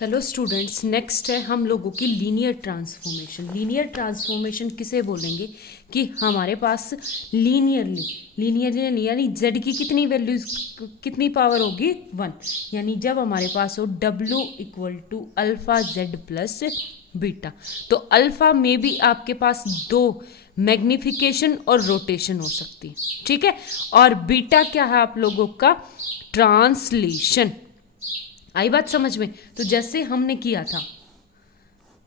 Hello students, next है हम लोगों की लीनियर ट्रांसफॉर्मेशन। लीनियर ट्रांसफॉर्मेशन किसे बोलेंगे कि हमारे पास लीनियरली यानी z की कितनी वैल्यूज कितनी पावर होगी 1, यानी जब हमारे पास हो w equal to alpha z plus beta, तो अल्फ़ा में भी आपके पास दो मैग्निफिकेशन और रोटेशन हो सकती है, ठीक है। और बीटा क्या है आप लोगों का? ट्रांसलेशन। आई बात समझ में? तो जैसे हमने किया था,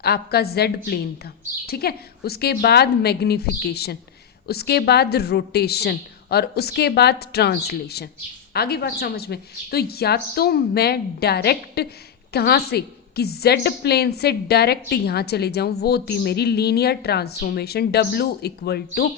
आपका z प्लेन था, ठीक है, उसके बाद मैग्निफिकेशन, उसके बाद रोटेशन और उसके बाद ट्रांसलेशन। आगे बात समझ में? तो या तो मैं डायरेक्ट कहाँ से कि z प्लेन से डायरेक्ट यहाँ चले जाऊँ, वो होती मेरी linear transformation w equal to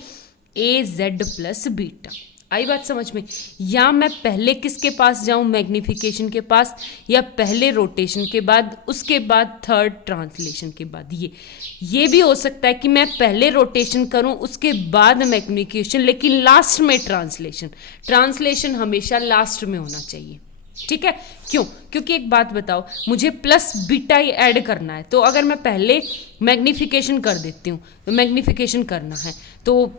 A Z plus beta. आई बात समझ में? या मैं पहले किसके पास जाऊं? मैग्निफिकेशन के पास, या पहले रोटेशन के बाद, उसके बाद थर्ड ट्रांसलेशन के बाद। ये भी हो सकता है कि मैं पहले रोटेशन करूं उसके बाद मैग्निफिकेशन, लेकिन लास्ट में ट्रांसलेशन। ट्रांसलेशन हमेशा लास्ट में होना चाहिए, ठीक है। क्यों? क्योंकि एक बात बताओ, मुझे प्लस बीटा ही ऐड करना है, तो अगर मैं पहले मैग्निफिकेशन कर देती हूँ, तो मैग्निफिकेशन करना है तो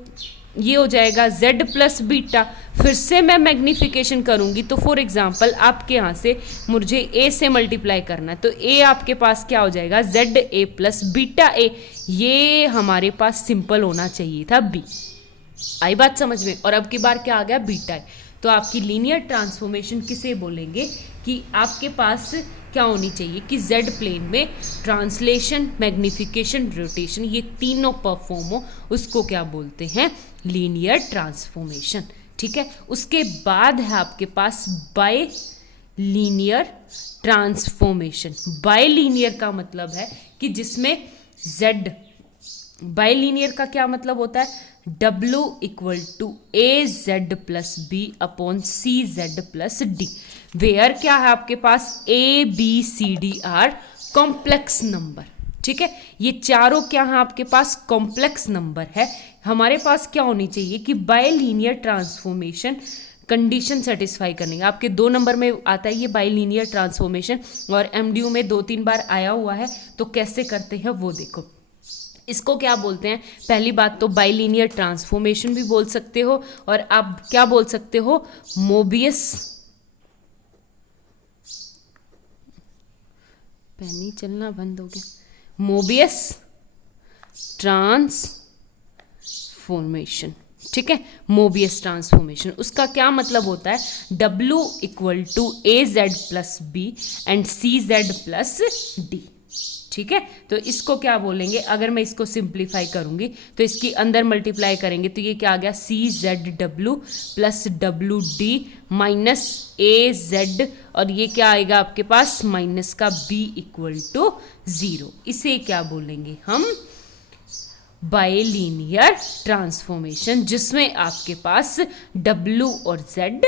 ये हो जाएगा z प्लस बीटा, फिर से मैं मैग्निफिकेशन करूंगी तो फॉर एग्जांपल आपके यहाँ से मुझे a से मल्टीप्लाई करना है, तो a आपके पास क्या हो जाएगा? z a plus beta a। ये हमारे पास सिंपल होना चाहिए था b। आई बात समझ में? और अब की बार क्या आ गया? बीटा है। तो आपकी लीनियर ट्रांसफॉर्मेशन किसे बोलेंगे कि आपके पास क्या होनी चाहिए कि z प्लेन में ट्रांसलेशन, मैग्निफिकेशन, रोटेशन ये तीनों परफॉर्म हो, उसको क्या बोलते हैं? लीनियर ट्रांसफॉर्मेशन, ठीक है। उसके बाद है आपके पास bilinear transformation. Bilinear का मतलब है कि जिसमें z, बाय लीनियर का क्या मतलब होता है? w equal to A Z plus B upon c Z plus d, where क्या है आपके पास? A b c d are complex number, ठीक है। ये चारों क्या है आपके पास? कॉम्प्लेक्स नंबर है। हमारे पास क्या होनी चाहिए कि bye linear transformation condition satisfy करनी है। आपके 2 नंबर में आता है ये बाय लीनियर ट्रांसफॉर्मेशन, और एमडीयू में 2-3 बार आया हुआ है, तो कैसे करते हैं वो देखो। इसको क्या बोलते हैं? पहली बात तो बाइलिनियर ट्रांसफॉर्मेशन भी बोल सकते हो, और आप क्या बोल सकते हो? मोबियस, पेन चलना बंद हो गया, मोबियस ट्रांसफॉर्मेशन, ठीक है। मोबियस ट्रांसफॉर्मेशन, उसका क्या मतलब होता है? W equal to A Z plus B and C Z plus D, ठीक है। तो इसको क्या बोलेंगे? अगर मैं इसको सिंप्लीफाई करूंगी तो इसकी अंदर मल्टीप्लाई करेंगे तो ये क्या आ गया? C Z W plus W D minus A Z, और ये क्या आएगा आपके पास? माइनस का बी इक्वल टू 0। इसे क्या बोलेंगे हम? बाइलिनियर ट्रांसफॉर्मेशन, जिसमें आपके पास W और Z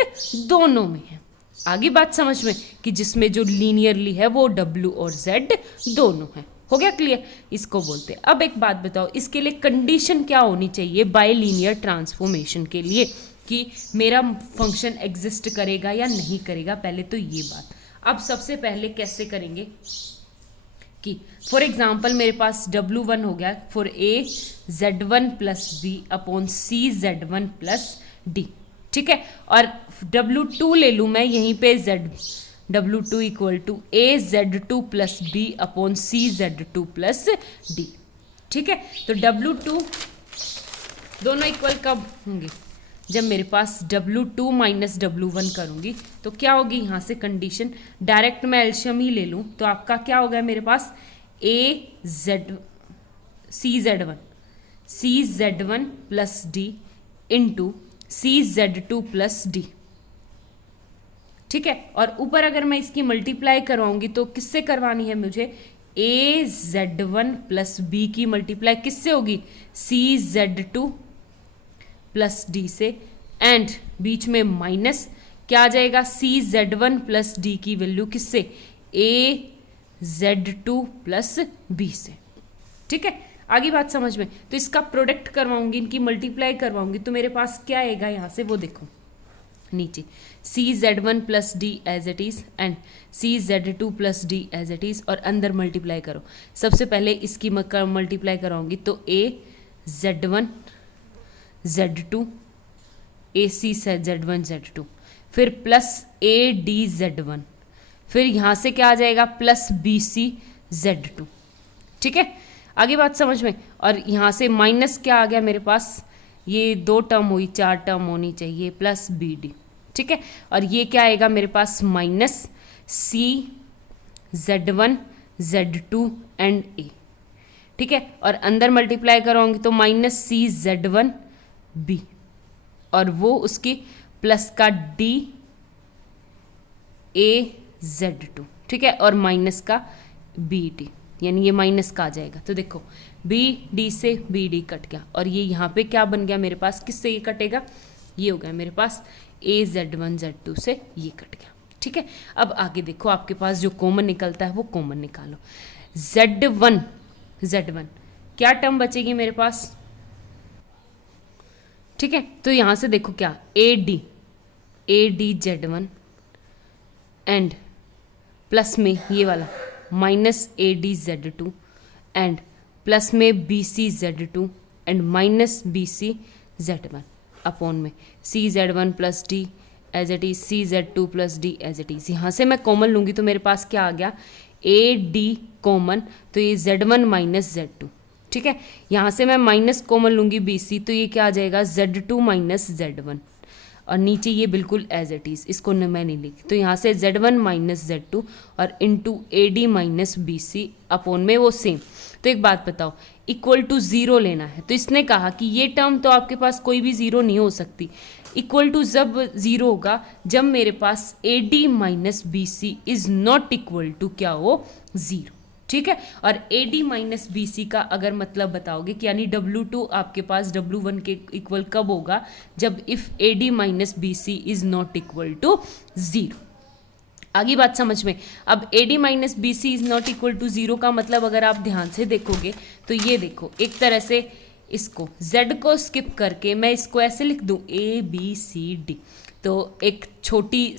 दोनों में है। आगे बात समझ में कि जिसमें जो लीनियरली है वो W और Z दोनों है। हो गया क्लियर? इसको बोलते हैं। अब एक बात बताओ, इसके लिए कंडीशन क्या होनी चाहिए बाइलिनियर ट्रांसफॉर्मेशन के लिए कि मेरा फंक्शन एग्जिस्ट करेगा या नहीं करेगा? पहले तो ये बात। अब सबसे पहले कैसे करेंगे कि फॉर एग्जाम्पल मेरे पास W1 हो गया for A Z1 plus B upon C Z1 plus D, ठीक है। और W2 ले लूँ मैं यहीं पे W2 equal to A Z2 plus B upon C Z2 plus D, ठीक है। तो W2 दोनों इक्वल कब होंगे? जब मेरे पास W2 माइनस W1 करूँगी तो क्या होगी यहाँ से कंडीशन? डायरेक्ट मैं एल्शियम ही ले लूँ तो आपका क्या हो गया मेरे पास? C z one plus d into c जेड2 प्लस डी, ठीक है। और ऊपर अगर मैं इसकी मल्टीप्लाई करवाऊंगी तो किससे करवानी है मुझे? ए Z1 प्लस बी की मल्टीप्लाई किससे होगी? सी Z2 प्लस डी से, एंड बीच में माइनस क्या आ जाएगा? सी Z1 प्लस डी की वैल्यू किससे? ए Z2 प्लस बी से, ठीक है। आगे बात समझ में? तो इसका प्रोडक्ट करवाऊंगी, इनकी मल्टीप्लाई करवाऊंगी तो मेरे पास क्या आएगा यहाँ से वो देखो। नीचे CZ1 plus D as it is and CZ2 plus D as it is, और अंदर मल्टीप्लाई करो। सबसे पहले इसकी मल्टीप्लाई कराऊंगी तो AZ1 Z2 AC Z1 Z2, फिर प्लस ADZ1, फिर यहाँ से क्या आ जाएगा प्लस BC Z2। ठीक है, आगे बात समझ में। और यहाँ से माइनस क्या आ गया मेरे पास, ये 2 टर्म हुई, 4 टर्म होनी चाहिए, प्लस BD। ठीक है, और ये क्या आएगा मेरे पास minus CZ1 Z2 and A। ठीक है, और अंदर मल्टीप्लाई करोगे तो माइनस CZ1 B, और वो उसकी प्लस का DAZ2। ठीक है, और माइनस का BD, यानी ये माइनस का आ जाएगा। तो देखो BD से BD कट गया, और ये यहाँ पे क्या बन गया मेरे पास, किससे ये कटेगा, ये हो गया मेरे पास AZ1 Z2 से ये कट गया। ठीक है, अब आगे देखो आपके पास जो कॉमन निकलता है वो कॉमन निकालो। Z1 क्या टर्म बचेगी मेरे पास। ठीक है, तो यहाँ से देखो क्या ADZ1 एंड प्लस में ये वाला माइनस ADZ2 एंड प्लस में BCZ2 and minus BCZ1 upon में CZ1 plus D as it is CZ2 plus D as it is. यहाँ से मैं कॉमन लूँगी तो मेरे पास क्या आ गया AD कॉमन, तो ये Z1 माइनस Z2। ठीक है, यहाँ से मैं माइनस कॉमन लूँगी BC, तो ये क्या आ जाएगा Z2 माइनस Z1, और नीचे ये बिल्कुल एज इट इज़, इसको मैं नहीं लिखी, तो यहाँ से Z1 माइनस Z2 और into AD minus BC upon में वो सेम। तो एक बात बताओ, इक्वल टू 0 लेना है, तो इसने कहा कि ये टर्म तो आपके पास कोई भी 0 नहीं हो सकती। इक्वल टू जब 0 होगा जब मेरे पास AD minus BC is not equal to क्या हो 0। ठीक है, और AD माइनस BC का अगर मतलब बताओगे कि यानी W2 आपके पास W1 के इक्वल कब होगा, जब if AD minus BC is not equal to 0। आगे बात समझ में। अब AD minus BC is not equal to 0 का मतलब अगर आप ध्यान से देखोगे तो ये देखो, एक तरह से इसको Z को स्किप करके मैं इसको ऐसे लिख दूं ABCD, तो एक छोटी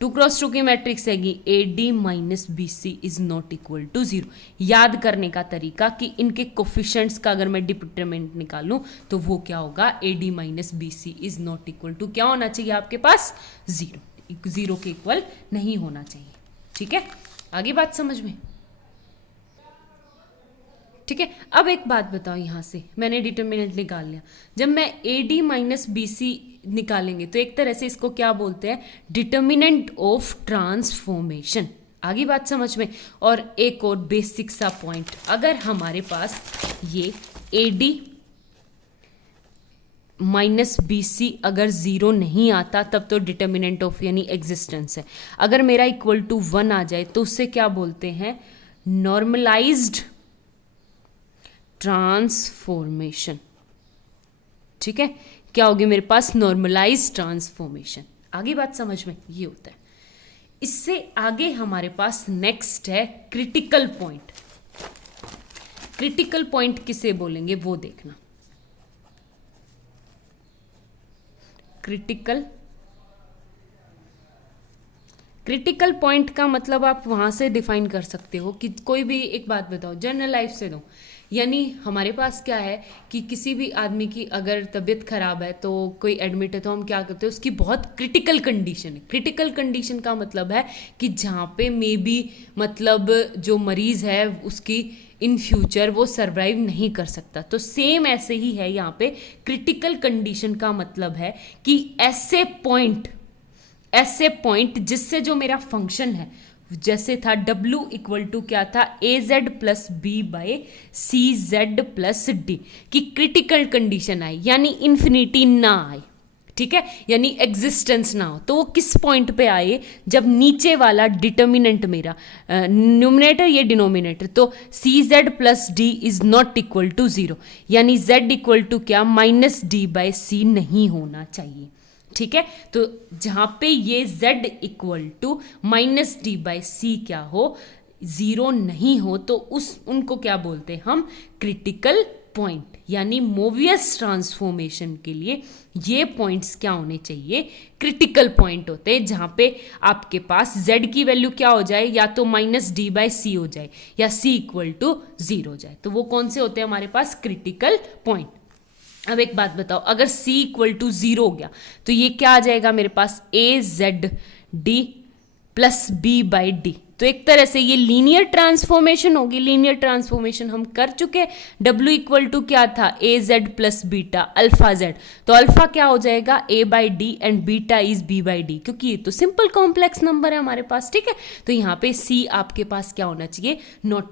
2x2 की मैट्रिक्स हैगी AD minus BC is not equal to 0। याद करने का तरीका कि इनके कोफिशिएंट्स का अगर मैं डिटरमिनेंट निकालूं तो वो क्या होगा, AD minus BC is not equal to क्या होना चाहिए आपके पास 0 के इक्वल नहीं होना चाहिए। ठीक है, आगे बात समझ में। ठीक है, अब एक बात बताओ, यहाँ से मैंने डिटरमिनेंट निकाल लिया, जब मैं AD माइनस BC निकालेंगे तो एक तरह से इसको क्या बोलते हैं, डिटरमिनेंट ऑफ ट्रांसफॉर्मेशन। आगे बात समझ में। और एक और बेसिक सा पॉइंट, अगर हमारे पास ये AD माइनस BC अगर 0 नहीं आता तब तो डिटरमिनेंट ऑफ यानी एग्जिस्टेंस है। अगर मेरा इक्वल टू 1 आ जाए तो उससे क्या बोलते हैं, नॉर्मलाइज्ड ट्रांसफॉर्मेशन। ठीक है, क्या होगी मेरे पास, नॉर्मलाइज्ड ट्रांसफॉर्मेशन। आगे बात समझ में, ये होता है। इससे आगे हमारे पास नेक्स्ट है क्रिटिकल पॉइंट। क्रिटिकल पॉइंट किसे बोलेंगे वो देखना। क्रिटिकल पॉइंट का मतलब आप वहां से डिफाइन कर सकते हो कि कोई भी, एक बात बताओ जनरल लाइफ से दो, यानी हमारे पास क्या है कि किसी भी आदमी की अगर तबीयत खराब है तो कोई एडमिट है तो हम क्या करते हैं, उसकी बहुत क्रिटिकल कंडीशन है। क्रिटिकल कंडीशन का मतलब है कि जहाँ पे मे बी मतलब जो मरीज़ है उसकी इन फ्यूचर वो सर्वाइव नहीं कर सकता। तो सेम ऐसे ही है यहाँ पे, क्रिटिकल कंडीशन का मतलब है कि ऐसे पॉइंट जिससे जो मेरा फंक्शन है, जैसे था W इक्वल टू क्या था AZ plus B by CZ plus D की क्रिटिकल कंडीशन आई, यानी इन्फिनिटी ना आए। ठीक है, यानी एग्जिस्टेंस ना हो। तो वो किस पॉइंट पे आए, जब नीचे वाला डिटर्मिनेंट मेरा न्यूमरेटर ये डिनोमिनेटर, तो CZ plus D is not equal to 0, यानी Z इक्वल टू क्या माइनस D बाय C नहीं होना चाहिए। ठीक है, तो जहां पे ये Z equal to minus D by C क्या हो 0 नहीं हो, तो उनको क्या बोलते हैं हम, क्रिटिकल पॉइंट, यानी मोवियस ट्रांसफॉर्मेशन के लिए ये पॉइंट्स क्या होने चाहिए, क्रिटिकल पॉइंट होते हैं, जहां पे आपके पास z की वैल्यू क्या हो जाए, या तो -d/c हो जाए या c = 0 हो जाए। तो वो कौन से होते हैं हमारे पास, क्रिटिकल पॉइंट। अब एक बात बताओ, अगर c = 0 हो गया तो ये क्या आ जाएगा मेरे पास, azd + b/d। तो एक तरह से ये लीनियर ट्रांसफॉर्मेशन होगी। लीनियर ट्रांसफॉर्मेशन हम कर चुके। w = क्या था, az + बीटा अल्फा z। तो अल्फा क्या हो जाएगा, a/d and beta is b/d, क्योंकि ये तो सिंपल कॉम्प्लेक्स नंबर है हमारे पास। ठीक है, तो यहाँ पे c आपके पास क्या होना चाहिए, ≠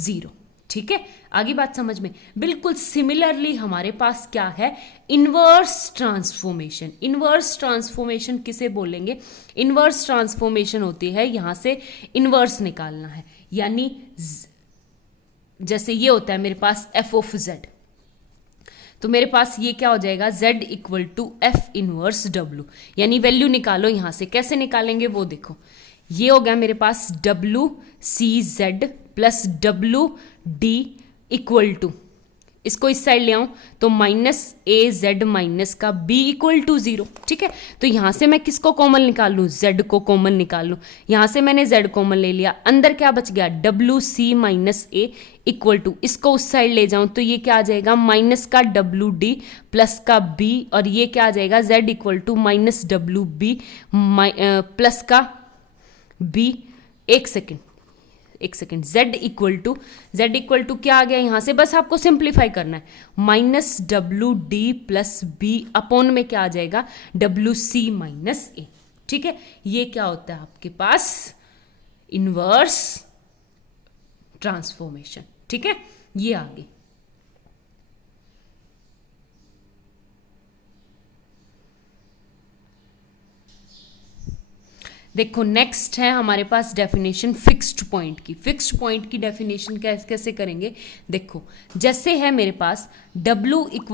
0। ठीक है, आगे बात समझ में। बिल्कुल सिमिलरली हमारे पास क्या है, इनवर्स ट्रांसफॉर्मेशन। इनवर्स ट्रांसफॉर्मेशन किसे बोलेंगे, इनवर्स ट्रांसफॉर्मेशन होती है यहां से इनवर्स निकालना है, यानी जैसे ये होता है मेरे पास f(z), तो मेरे पास ये क्या हो जाएगा, z = f इनवर्स w, यानी वैल्यू निकालो यहां से। कैसे निकालेंगे वो देखो, ये हो गया मेरे पास WCZ + WD = इसको इस साइड ले आऊं तो -AZ का B = 0। ठीक है, तो यहां से मैं किसको कॉमन निकाल लूं, Z को कॉमन निकाल लूं। यहां से मैंने Z कॉमन ले लिया, अंदर क्या बच गया, WC - A = इसको उस साइड ले जाऊं तो ये क्या आ जाएगा, माइनस का WD प्लस का B, और ये क्या आ जाएगा, Z = -WB प्लस का B। एक सेकेंड, z इक्वल टू क्या आ गया यहां से, बस आपको सिंप्लीफाई करना है, -WD + B अपॉन में क्या आ जाएगा, WC - A। ठीक है, ये क्या होता है आपके पास, इनवर्स ट्रांसफॉर्मेशन। ठीक है, ये आ गई। देखो नेक्स्ट है हमारे पास डेफिनेशन फिक्स्ड पॉइंट की। फिक्स्ड पॉइंट की डेफिनेशन कैसे करेंगे, देखो जैसे है मेरे पास W =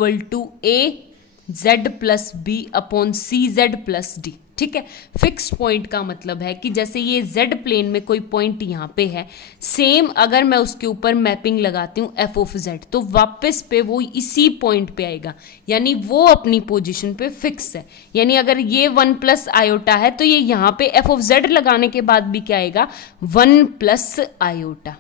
AZ + B upon CZ + D। ठीक है, फिक्स्ड पॉइंट का मतलब है कि जैसे ये z प्लेन में कोई पॉइंट यहाँ पे है, सेम अगर मैं उसके ऊपर मैपिंग लगाती हूँ f(z) तो वापस पे वो इसी पॉइंट पे आएगा, यानी वो अपनी पोजीशन पे फिक्स है। यानी अगर ये 1 + आयोटा है तो ये यहाँ पे f(z) लगाने के बाद भी क्या आएगा, 1 + आयोटा।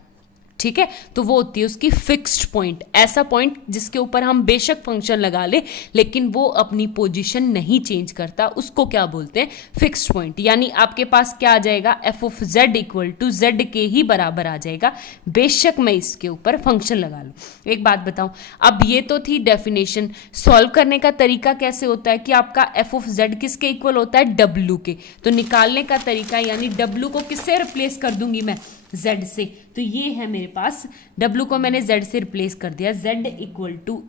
ठीक है, तो वो होती है उसकी फिक्स्ड पॉइंट। ऐसा पॉइंट जिसके ऊपर हम बेशक फंक्शन लगा ले लेकिन वो अपनी पोजीशन नहीं चेंज करता, उसको क्या बोलते हैं, फिक्स्ड पॉइंट। यानी आपके पास क्या आ जाएगा, f(z) = z के ही बराबर आ जाएगा, बेशक मैं इसके ऊपर फंक्शन लगा लूं। एक बात बताऊं, अब ये तो थी डेफिनेशन। सॉल्व करने का तरीका कैसे होता है कि आपका f(z) किसके इक्वल होता है, w के। तो निकालने का तरीका, यानी w को किससे रिप्लेस कर दूंगी मैं, z से। तो ये है मेरे पास, w को मैंने z से रिप्लेस कर दिया, z =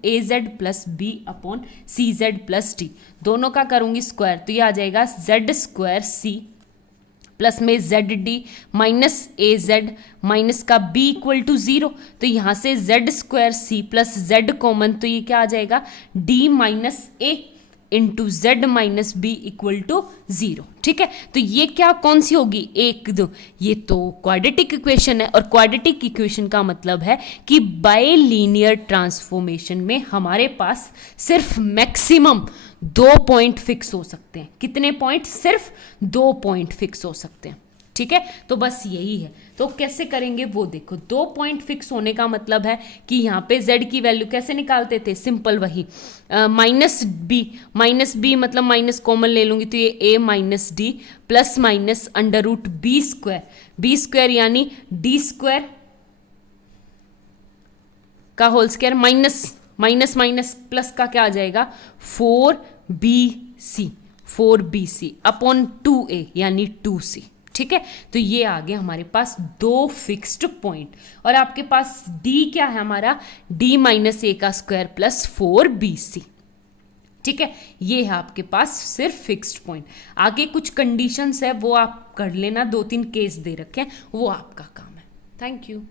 AZ + B upon CZ + D। दोनों का करूंगी स्क्वायर तो ये आ जाएगा Z² प्लस में ZD -AZ माइनस का B = 0। तो यहाँ से Z² + Z कॉमन, तो ये क्या आ जाएगा, D - A into Z - B = 0। ठीक है, तो ये क्या कौन सी होगी, 1 2, ये तो क्वाड्रेटिक इक्वेशन है। और क्वाड्रेटिक इक्वेशन का मतलब है कि बाइलिनियर ट्रांसफॉर्मेशन में हमारे पास सिर्फ मैक्सिमम 2 पॉइंट फिक्स हो सकते हैं। कितने पॉइंट, सिर्फ 2 पॉइंट फिक्स हो सकते हैं। ठीक है, तो बस यही है। तो कैसे करेंगे वो देखो, 2 पॉइंट फिक्स होने का मतलब है कि यहाँ पे z की वैल्यू कैसे निकालते थे, सिंपल वही -b मतलब माइनस कॉमन ले लूंगी तो ये a - d plus minus √b² यानी d² का होल स्क्वायर माइनस प्लस का क्या आ जाएगा, 4bc अपॉन 2a यानी 2c। ठीक है, तो ये आ गया हमारे पास 2 फिक्स्ड पॉइंट। और आपके पास d क्या है हमारा, d - a² प्लस 4bc। ठीक है, ये है आपके पास सिर्फ फिक्स्ड पॉइंट। आगे कुछ कंडीशंस है वो आप कर लेना, 2-3 केस दे रखे हैं, वो आपका काम है। Thank you.